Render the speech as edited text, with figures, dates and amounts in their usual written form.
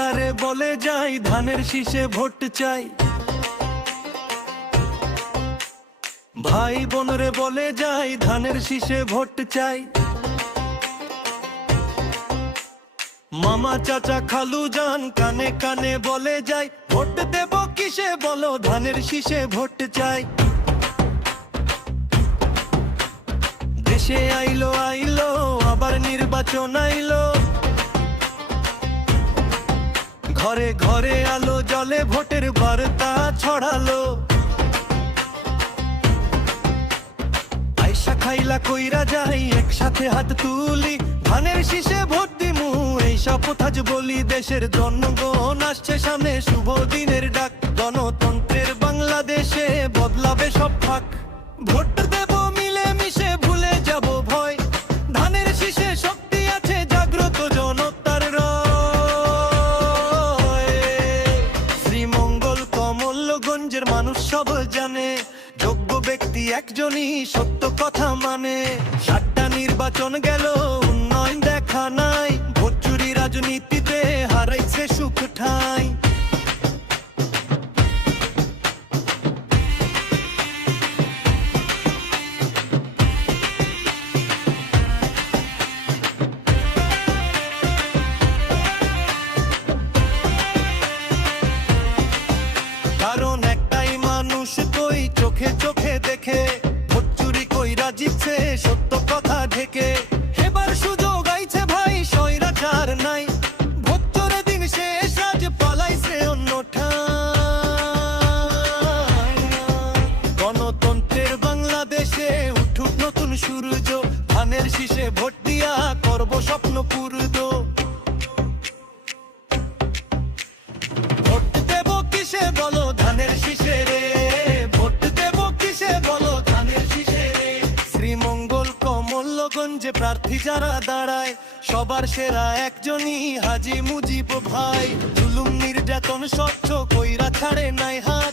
বাংলারে বলে যাই ধানের শীষে ভোট চাই। ভাই বোনরে বলে যাই ধানের শীষে ভোট চাই। মামা চাচা খালু জান কানে কানে বলে যাই ভোট দেব কিসে বলো ধানের শীষে ভোট চাই। দেশে আইলো আইলো আবার নির্বাচন আইলো, ঘরে ঘরে আলো জলে ভোটের বার্তা ছড়ালো। আইসা খাইলা কইরা যাই একসাথে হাত তুলি, ধানের শীষে ভোট দিমু এই শপথ আজ বলি। দেশের জনগণ আসছে সামনে শুভ দিনের ডাক, গণতন্ত্রের বাংলাদেশে বদলাবে সব ফাঁক। ভোট দেব মিলে মিশে ভুলে যাব ভয়, ধানের শীষে শক্তি আছে জাগ্রত জনতার রয়। শ্রীমঙ্গল কমলগঞ্জের মানুষ সব জানে যোগ্য ব্যক্তি একজনই সত্য কথা মানে। 7টা নির্বাচন গেল উন্নয়ন দেখা নাই, ভোট চুরি রাজনীতিতে হারাইছে সুখ ঠাঁই। কারণ একটাই মানুষ কই চোখে চোখে দেখে, ভোট চুরি কইরা জিতছে সত্য কথা ঢেকে। এবার সুযোগ আইছে ভাই স্বৈরাচার নাই, ভোট চোরে দিন শেষ আজ পালাইছে অন্য ঠাঁই। গণতন্ত্রের বাংলাদেশে উঠুক নতুন সূর্য, ধানের শীষে ভোট দিয়া করব স্বপ্ন পূর্ণ। ভোট দেব কিসে বলো ধানের শীষে রে, ভোট দেব কিসে বলো ধানের শীষে রে। শ্রীমঙ্গল কমলগঞ্জে প্রার্থী যারা দাঁড়ায় সবার সেরা একজনই হাজী মুজিব ভাই। জুলুম নির্যাতন স্বচ্ছ কইরা ছাড়ে নাই হাত,